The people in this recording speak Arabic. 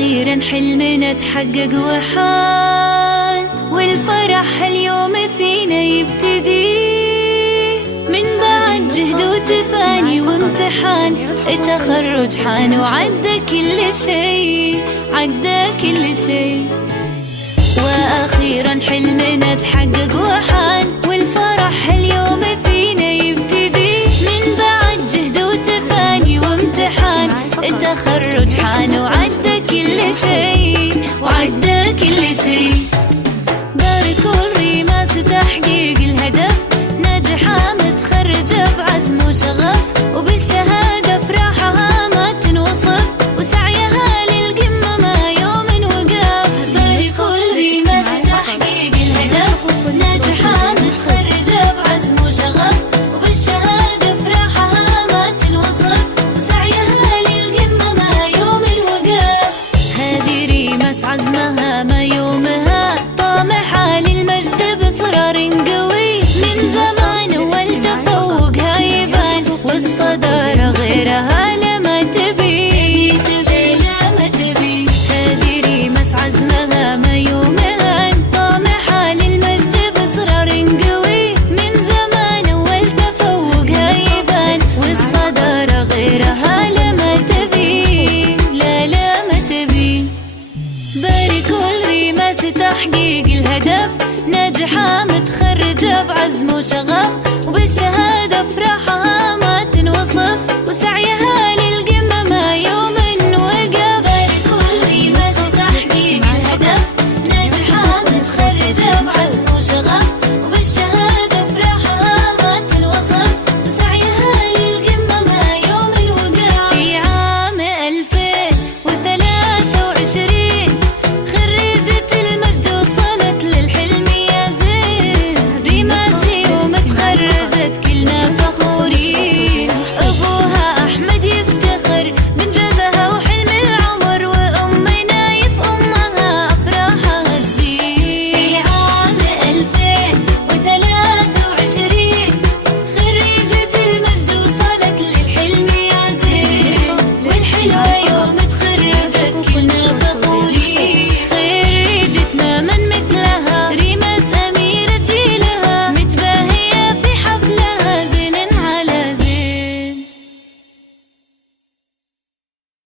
وأخيرا حلمنا تحقق وحان، والفرح هاليوم فينا يبتدي من بعد جهد وتفاني وامتحان. التخرج حان وعدى كل شي، عدى كل شي. وأخيرا حلمنا تحقق وحان، والفرح هاليوم فينا يبتدي من بعد جهد وتفاني وامتحان. التخرج حان وعدى كل شي، وعدى كل شي. باركوا الريماس تحقيق الهدف، ناجحة متخرجة بعزم وشغف، وبالشهادة فرحها ما تنوصف، وسعيها للقمة ما يوم وقف. باركوا الريماس تحقيق الهدف، ناجحة متخرجة بعزم وشغف، وبالشهادة فرحها ما تنوصف، وسعيها للقمة ما يوم وقف. هذه ريماس عزمها ما يومها، طامحة للمجد بإصرار قوي، من زمان والتفوقها يبان، والصدارة غيرها لما تبي، لما تبي. هذه ريماس عزمها ما يومها، طامحة للمجد بإصرار قوي، من زمان والتفوقها يبان، والصدارة غيرها لما تبي، لا ما تبي. باركوا الريماس تحقيق الهدف، ناجحة متخرجة بعزم وشغف، وبالشهادة